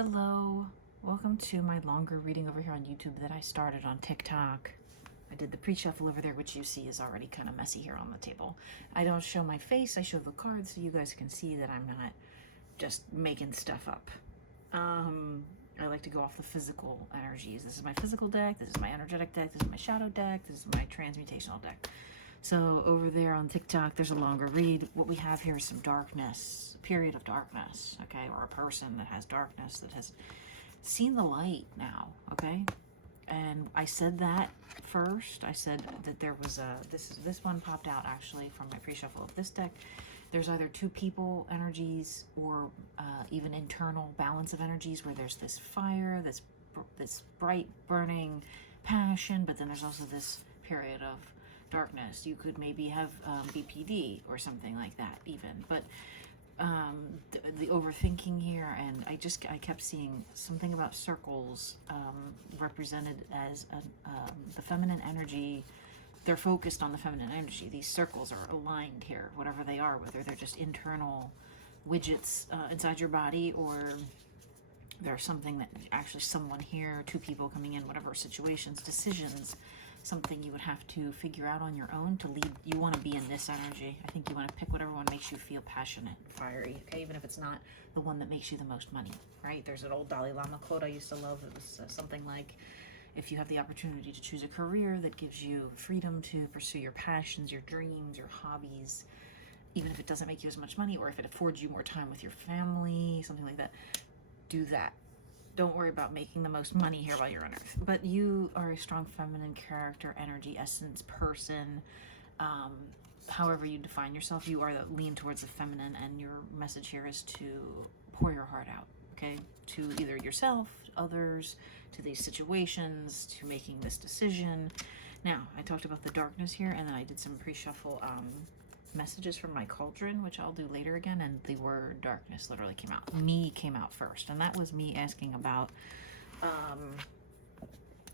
Hello, welcome to my longer reading over here on YouTube that I started on TikTok. I did the pre-shuffle over there, which you see is already kind of messy here on the table. I don't show my face, I show the cards so you guys can see that I'm not just making stuff up. I like to go off the physical energies. This is my physical deck, this is my energetic deck, this is my shadow deck, this is my transmutational deck. So over there on TikTok, there's a longer read. What we have here is some darkness, a period of darkness, okay? Or a person that has darkness, that has seen the light now, okay? And I said that first. I said that there was this one popped out actually from my pre-shuffle of this deck. There's either two people energies or even internal balance of energies where there's this fire, this bright burning passion, but then there's also this period of darkness. You could maybe have BPD or something like that even, but the overthinking here, and I kept seeing something about circles represented as the feminine energy. They're focused on the feminine energy. These circles are aligned here, whatever they are, whether they're just internal widgets inside your body, or there's something that actually someone here, two people coming in, whatever situations, decisions, something you would have to figure out on your own to lead. You want to be in this energy. I think you want to pick whatever one makes you feel passionate, fiery, okay? Even if it's not the one that makes you the most money, right? There's an old Dalai Lama quote I used to love. It was something like, if you have the opportunity to choose a career that gives you freedom to pursue your passions, your dreams, your hobbies, even if it doesn't make you as much money, or if it affords you more time with your family, something like that, do that. Don't worry about making the most money here while you're on Earth. But you are a strong feminine character, energy, essence, person. However you define yourself, you are lean towards the feminine, and your message here is to pour your heart out, okay? To either yourself, others, to these situations, to making this decision. Now, I talked about the darkness here, and then I did some pre-shuffle messages from my cauldron, which I'll do later again, and the word darkness literally came out. Me came out first, and that was me asking about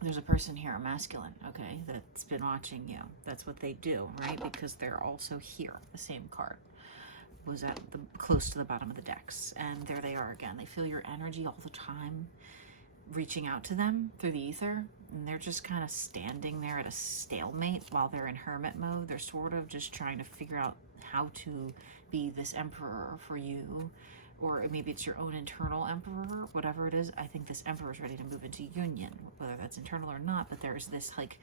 there's a person here, a masculine, okay, that's been watching you. That's what they do, right? Because they're also here. The same card was at the close to the bottom of the decks, and there they are again. They feel your energy all the time, reaching out to them through the ether, and they're just kind of standing there at a stalemate while they're in hermit mode. They're sort of just trying to figure out how to be this emperor for you, or maybe it's your own internal emperor, whatever it is. I think this emperor is ready to move into union, whether that's internal or not, but there's this like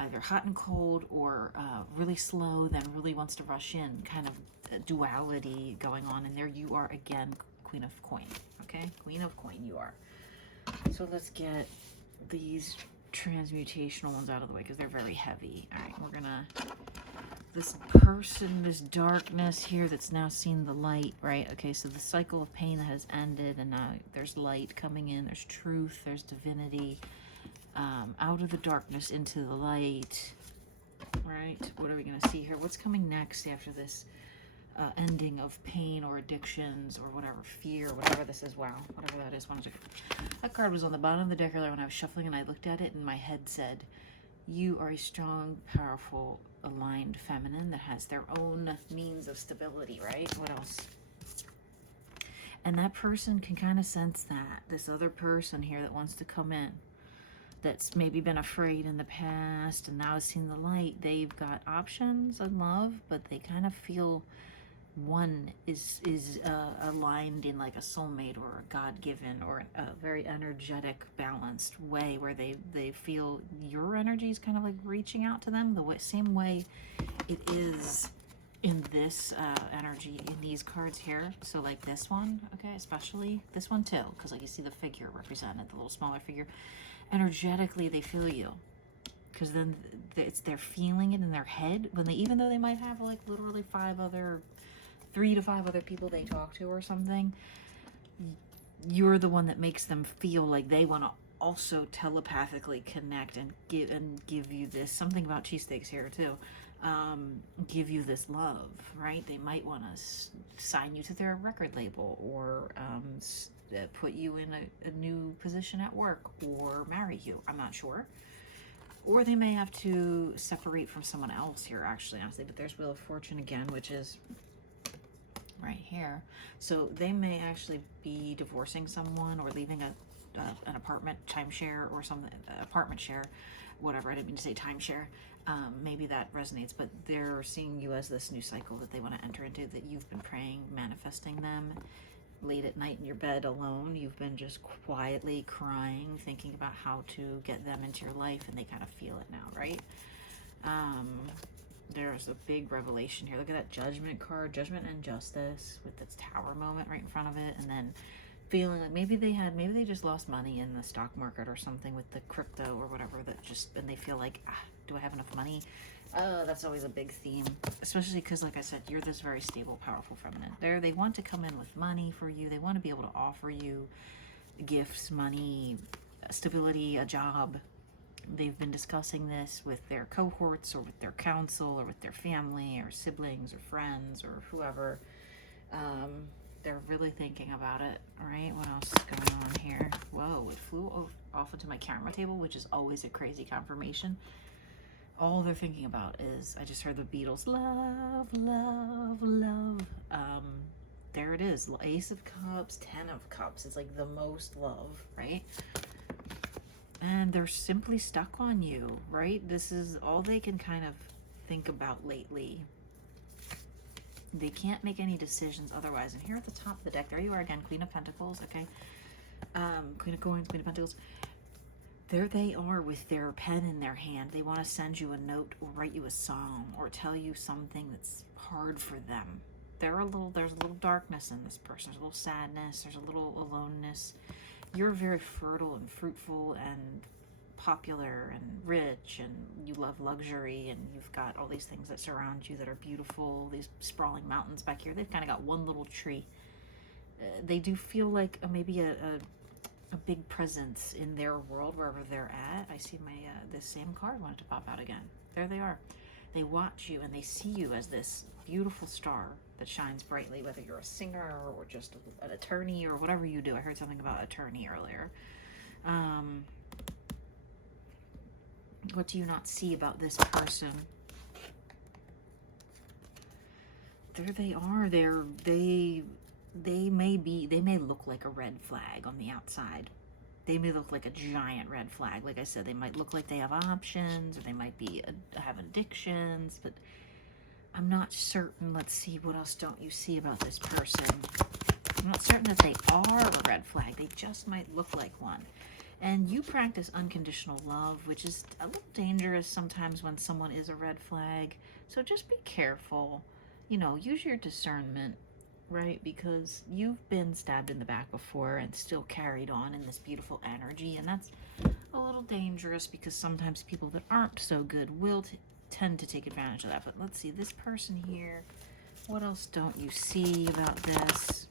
either hot and cold, or really slow, then really wants to rush in, kind of duality going on. And there you are again, Queen of Coin, okay? Queen of Coin you are. So let's get these transmutational ones out of the way because they're very heavy. All right, we're gonna, this person, this darkness here that's now seen the light, right? Okay, so the cycle of pain that has ended, and now there's light coming in, there's truth, there's divinity, out of the darkness into the light, right? What are we gonna see here? What's coming next after this ending of pain or addictions or whatever, fear, whatever this is? Wow, whatever that is. That card was on the bottom of the deck earlier when I was shuffling, and I looked at it and my head said, you are a strong, powerful, aligned feminine that has their own means of stability, right? What else? And that person can kind of sense that. This other person here that wants to come in, that's maybe been afraid in the past and now has seen the light, they've got options and love, but they kind of feel one is aligned in like a soulmate or a God-given or a very energetic, balanced way, where they feel your energy is kind of like reaching out to them the same way it is in this energy in these cards here. So like this one, okay, especially this one too, because like you see the figure represented, the little smaller figure. Energetically they feel you, because then they're feeling it in their head when even though they might have like literally 3 to 5 other people they talk to or something, you're the one that makes them feel like they want to also telepathically connect and give you this, something about cheesesteaks here too, give you this love, right? They might want to sign you to their record label, or put you in a new position at work, or marry you. I'm not sure. Or they may have to separate from someone else here, actually, honestly. But there's Wheel of Fortune again, which is right here. So they may actually be divorcing someone or leaving an apartment timeshare or something, apartment share, whatever. I didn't mean to say timeshare. Maybe that resonates, but they're seeing you as this new cycle that they want to enter into, that you've been praying, manifesting them late at night in your bed alone. You've been just quietly crying, thinking about how to get them into your life, and they kind of feel it now, right? There's a big revelation here. Look at that Judgment card, Judgment and Justice, with this Tower moment right in front of it, and then feeling like maybe they just lost money in the stock market or something with the crypto or whatever, that just, and they feel like, do I have enough money? That's always a big theme, especially because, like I said, you're this very stable, powerful feminine. They want to come in with money for you. They want to be able to offer you gifts, money, stability, a job. They've been discussing this with their cohorts or with their council or with their family or siblings or friends or whoever. They're really thinking about it, right? What else is going on here? Whoa, it flew off into my camera table, which is always a crazy confirmation. All they're thinking about is, I just heard the Beatles, love, love, love. There it is, Ace of Cups, 10 of Cups. It's like the most love, right? And they're simply stuck on you, right? This is all they can kind of think about lately. They can't make any decisions otherwise. And here at the top of the deck, there you are again, Queen of Pentacles, okay? Queen of Coins, Queen of Pentacles. There they are with their pen in their hand. They want to send you a note or write you a song or tell you something that's hard for them. There's a little darkness in this person. There's a little sadness. There's a little aloneness. You're very fertile and fruitful and popular and rich, and you love luxury, and you've got all these things that surround you that are beautiful, these sprawling mountains back here. They've kind of got one little tree. They do feel like maybe a big presence in their world wherever they're at. I see my this same card wanted to pop out again. There they are. They watch you and they see you as this beautiful star that shines brightly, whether you're a singer or just an attorney or whatever you do. I heard something about attorney earlier. What do you not see about this person? There they are. They may look like a red flag on the outside. They may look like a giant red flag. Like I said, they might look like they have options, or they might be have addictions, but I'm not certain. Let's see, what else don't you see about this person? I'm not certain that they are a red flag. They just might look like one. And you practice unconditional love, which is a little dangerous sometimes when someone is a red flag. So just be careful. You know, use your discernment, right? Because you've been stabbed in the back before and still carried on in this beautiful energy. And that's a little dangerous because sometimes people that aren't so good will tend to take advantage of that. But let's see, this person here, what else don't you see about this?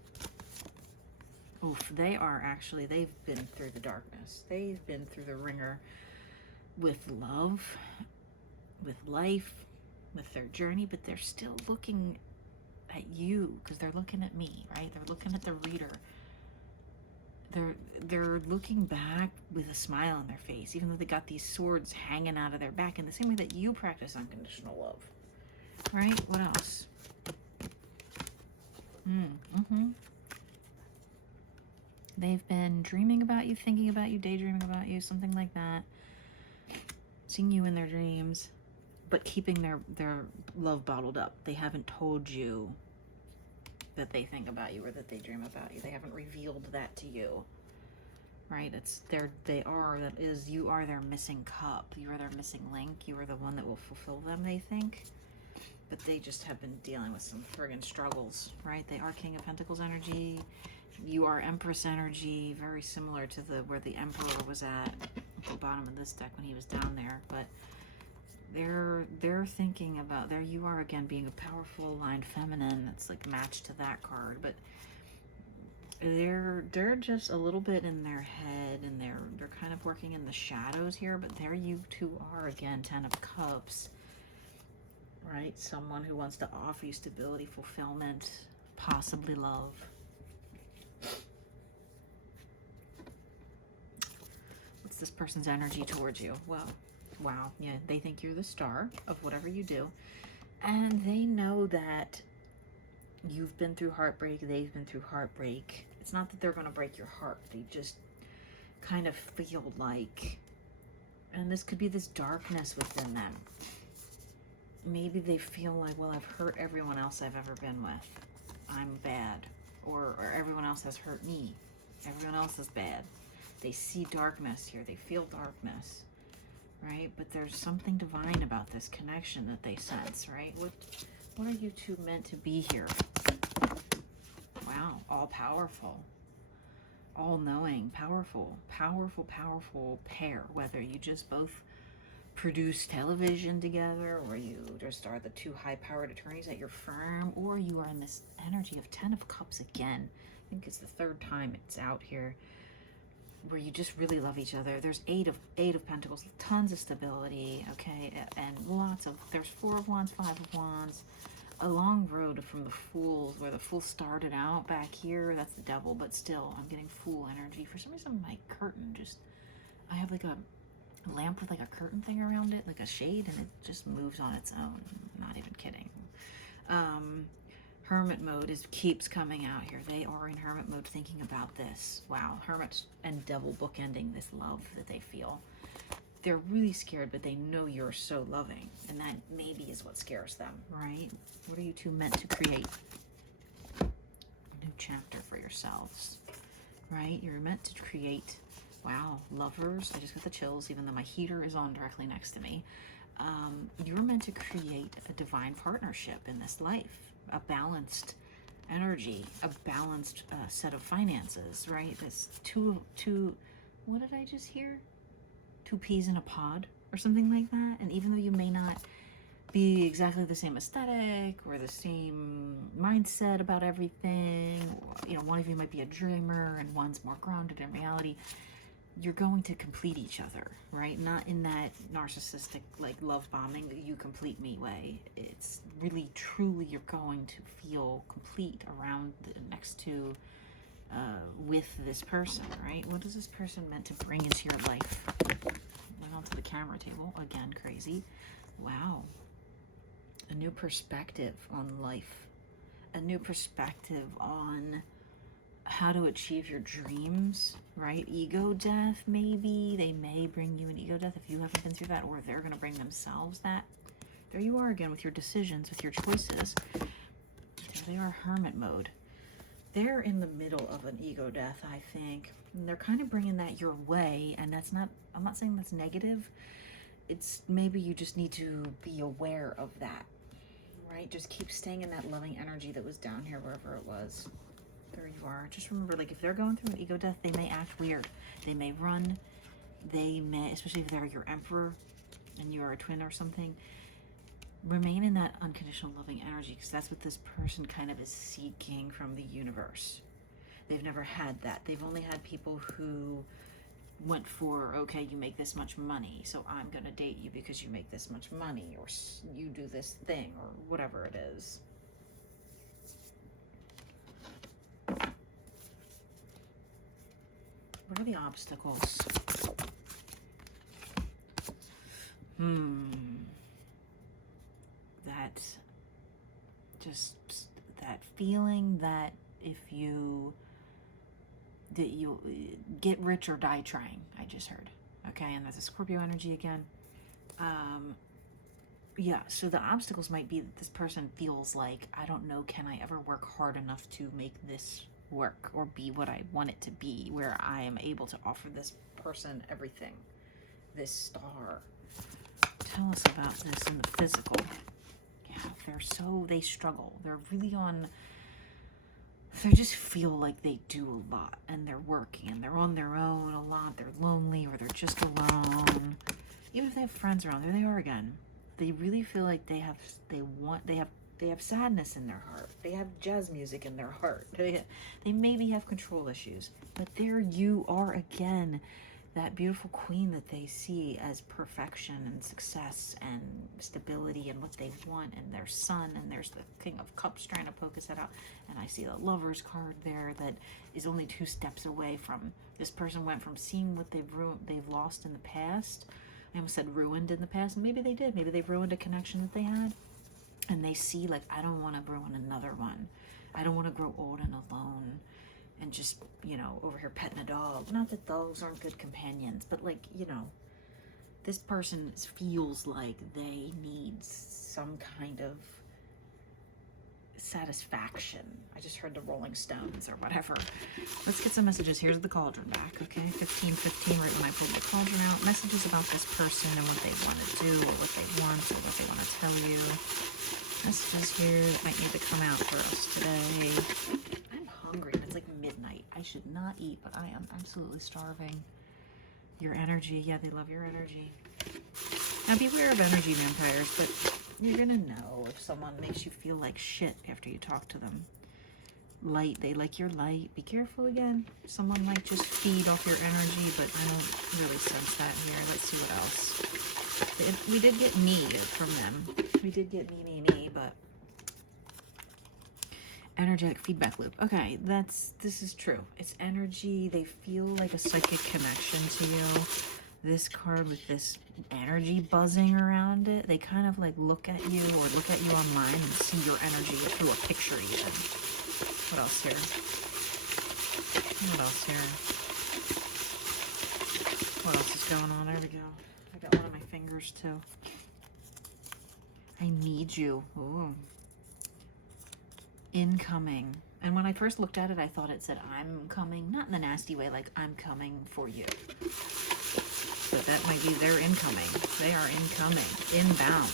Oof, they've been through the darkness. They've been through the ringer with love, with life, with their journey, but they're still looking at you because they're looking at me, right? They're looking at the reader. They're looking back with a smile on their face, even though they got these swords hanging out of their back, in the same way that you practice unconditional love, right? What else? They've been dreaming about you, thinking about you, daydreaming about you, something like that. Seeing you in their dreams, but keeping their love bottled up. They haven't told you that they think about you or that they dream about you. They haven't revealed that to you, right? You are their missing cup. You are their missing link. You are the one that will fulfill them, they think. But they just have been dealing with some friggin' struggles, right? They are King of Pentacles energy. You are Empress energy, very similar to where the Emperor was at the bottom of this deck when he was down there. But they're thinking about, there you are again, being a powerful aligned feminine that's like matched to that card. But they're just a little bit in their head, and they're kind of working in the shadows here. But there you two are again, 10 of Cups, right? Someone who wants to offer you stability, fulfillment, possibly love. What's this person's energy towards you? Well, wow, yeah, they think you're the star of whatever you do, and they know that You've been through heartbreak, they've been through heartbreak. It's not that they're going to break your heart. They just kind of feel like, and this could be this darkness within them. Maybe they feel like, well, I've hurt everyone else I've ever been with. I'm bad. Or everyone else has hurt me. Everyone else is bad. They see darkness here. They feel darkness, right? But there's something divine about this connection that they sense, right? What are you two meant to be here? Wow, all powerful, all knowing, powerful, powerful, powerful pair. Whether you just both produce television together, or you just are the two high-powered attorneys at your firm, or you are in this energy of 10 of Cups again. I think it's the third time it's out here, where you just really love each other. There's eight of Pentacles, tons of stability, okay, and lots of, there's 4 of Wands, 5 of Wands, a long road from the Fool, where the Fool started out back here. That's the Devil, but still, I'm getting Fool energy. For some reason, my curtain just, I have like a lamp with like a curtain thing around it, like a shade, and it just moves on its own. I'm not even kidding. Hermit mode keeps coming out here. They are in hermit mode thinking about this. Wow, Hermit and Devil bookending this love that they feel. They're really scared, but they know you're so loving, and that maybe is what scares them, right? What are you two meant to create? A new chapter for yourselves, right? You're meant to create. Wow, lovers. I just got the chills, even though my heater is on directly next to me. You're meant to create a divine partnership in this life, a balanced energy, a balanced set of finances, right? This two, what did I just hear? 2 peas in a pod or something like that. And even though you may not be exactly the same aesthetic or the same mindset about everything, you know, one of you might be a dreamer and one's more grounded in reality, you're going to complete each other, right? Not in that narcissistic, like, love bombing, you complete me way. It's really, truly, you're going to feel complete around the next to, with this person, right? What is this person meant to bring into your life? Went onto the camera table, again, crazy. Wow. A new perspective on life. A new perspective on how to achieve your dreams, right? Ego death, maybe. They may bring you an ego death if you haven't been through that, or they're going to bring themselves that. There you are again with your decisions, with your choices. There they are, hermit mode. They're in the middle of an ego death, I think. And they're kind of bringing that your way, and that's not, I'm not saying that's negative. It's maybe you just need to be aware of that, right? Just keep staying in that loving energy that was down here, wherever it was. There you are. Just remember, like, if they're going through an ego death, they may act weird. They may run. They may, especially if they're your emperor and you are a twin or something, remain in that unconditional loving energy, because that's what this person kind of is seeking from the universe. They've never had that. They've only had people who went for, okay, you make this much money, so I'm going to date you because you make this much money, or you do this thing, or whatever it is. What are the obstacles? That, just that feeling that if you, that you get rich or die trying, I just heard. Okay, and that's a Scorpio energy again. Yeah, so the obstacles might be that this person feels like, I don't know, can I ever work hard enough to make this work or be what I want it to be, where I am able to offer this person everything, this star. Tell us about this in the physical. Yeah, they struggle. They're really on, they just feel like they do a lot, and they're working, and they're on their own a lot. They're lonely, or they're just alone. Even if they have friends around, there they are again. They really feel like they have sadness in their heart. They have jazz music in their heart. They maybe have control issues, but there you are again, that beautiful queen that they see as perfection and success and stability and what they want, and their sun, and there's the King of Cups trying to poke us that out, and I see the Lover's card there that is only 2 steps away from, this person went from seeing what they've lost in the past. I almost said ruined in the past, and maybe they did. Maybe they've ruined a connection that they had. And they see, like, I don't want to ruin another one. I don't want to grow old and alone and just, you know, over here petting a dog. Not that dogs aren't good companions, but, like, you know, this person feels like they need some kind of satisfaction. I just heard the Rolling Stones or whatever. Let's get some messages. Here's the cauldron back, okay? 1515, right when I pulled the cauldron out. Messages about this person and what they want to do or what they want or what they want to tell you. Messages here that might need to come out for us today. I'm hungry. It's like midnight. I should not eat, but I am absolutely starving. Your energy. Yeah, they love your energy. Now beware of energy vampires, but you're gonna know if someone makes you feel like shit after you talk to them. Light, they like your light. Be careful again. Someone might just feed off your energy, but I don't really sense that here. Let's see what else. We did get me from them. We did get me, but energetic feedback loop. Okay, this is true. It's energy. They feel like a psychic connection to you. This card with this energy buzzing around it, they kind of like look at you or look at you online and see your energy through a picture even. What else here? What else here? What else is going on? There we go. I got one of my fingers too. I need you. Ooh. Incoming. And when I first looked at it, I thought it said I'm coming. Not in the nasty way, like I'm coming for you. But that might be they're incoming. They are incoming. Inbound.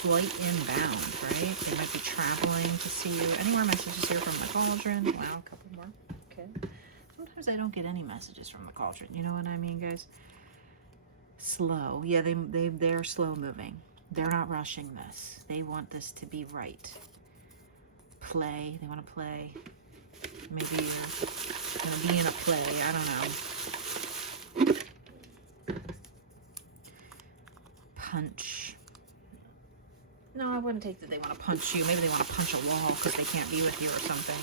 Flight inbound, right? They might be traveling to see you. Any more messages here from the cauldron? Wow, a couple more. Okay. Sometimes I don't get any messages from the cauldron. You know what I mean, guys? Slow. Yeah, they're slow moving. They're not rushing this. They want this to be right. Play. They want to play. Maybe you're going to be in a play. I don't know. Punch. No, I wouldn't take that they want to punch you. Maybe they want to punch a wall because they can't be with you or something.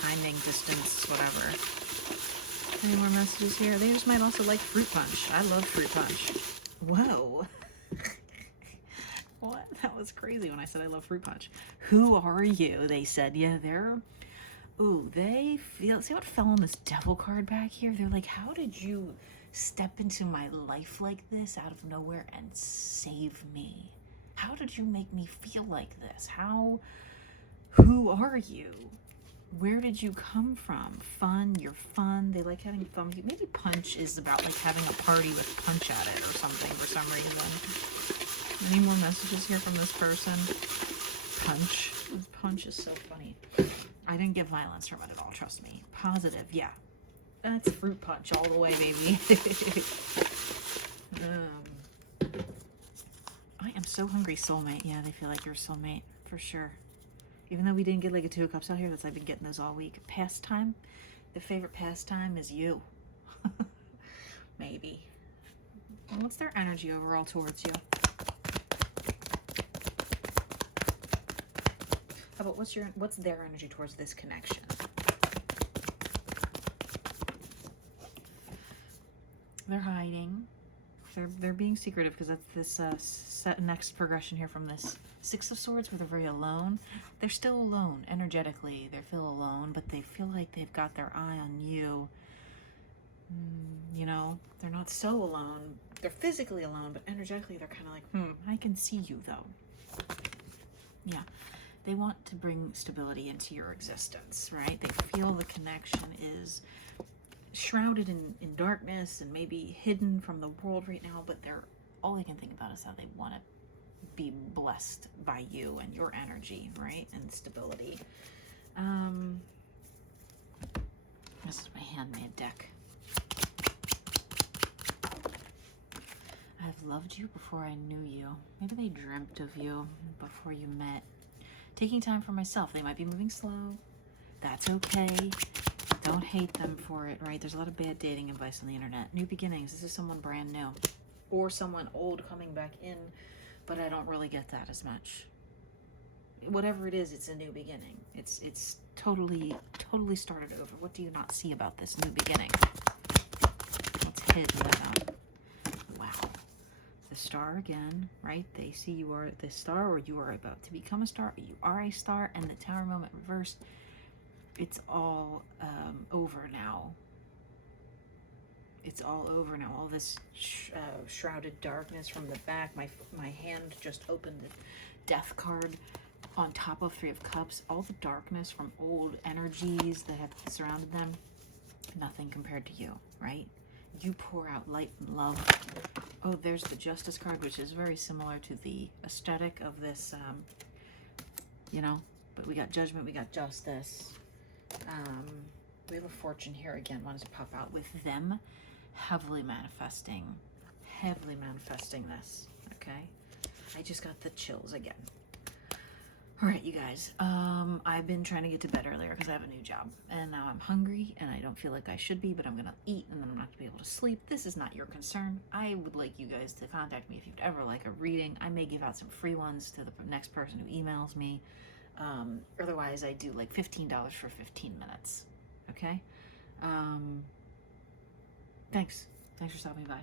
Timing, distance, whatever. Any more messages here? They just might also like fruit punch. I love fruit punch. Whoa. What? That was crazy when I said I love fruit punch. Who are you? They said, yeah, they're... Ooh, they feel... See what fell on this devil card back here? They're like, how did you step into my life like this out of nowhere and save me? How did you make me feel like this? Who are you? Where did you come from? Fun, you're fun. They like having fun. Maybe punch is about like having a party with punch at it or something for some reason. Any more messages here from this person? Punch. Punch is so funny. I didn't get violence from it at all, trust me. Positive, yeah. That's fruit punch all the way, baby. I am so hungry, soulmate. Yeah, they feel like you're a soulmate, for sure. Even though we didn't get like a 2 of Cups out here, that's I've been getting those all week. Pastime? Their favorite pastime is you. Maybe. And what's their energy overall towards you? How about what's their energy towards this connection? They're hiding. They're being secretive because that's this next progression here from this 6 of Swords where they're very alone. They're still alone energetically. They feel alone, but they feel like they've got their eye on you. You know, they're not so alone. They're physically alone, but energetically they're kind of like, I can see you though. Yeah. They want to bring stability into your existence, right? They feel the connection is shrouded in darkness and maybe hidden from the world right now, but all they can think about is how they want to be blessed by you and your energy, right? And stability. This is my handmade deck. I've loved you before I knew you. Maybe they dreamt of you before you met. Taking time for myself. They might be moving slow. That's okay. Don't hate them for it, right? There's a lot of bad dating advice on the internet. New beginnings. This is someone brand new. Or someone old coming back in, but I don't really get that as much. Whatever it is, it's a new beginning. It's totally started over. What do you not see about this new beginning? What's hidden about? Wow. the star again, right? They see you are the star, or you are about to become a star. You are a star, and the Tower moment reversed. It's all over now. It's all over now. All this shrouded darkness from the back. My hand just opened the Death card on top of Three of Cups. All the darkness from old energies that have surrounded them. Nothing compared to you, right? You pour out light and love. Oh, there's the Justice card, which is very similar to the aesthetic of this, you know, but we got Judgment, we got Justice. We have a Fortune here again, wanted to pop out with them heavily manifesting this, okay? I just got the chills again. All right, you guys, I've been trying to get to bed earlier because I have a new job, and now I'm hungry, and I don't feel like I should be, but I'm gonna eat, and then I'm not gonna be able to sleep. This is not your concern. I would like you guys to contact me if you'd ever like a reading. I may give out some free ones to the next person who emails me. Otherwise, I do like $15 for 15 minutes, okay? Thanks for stopping by.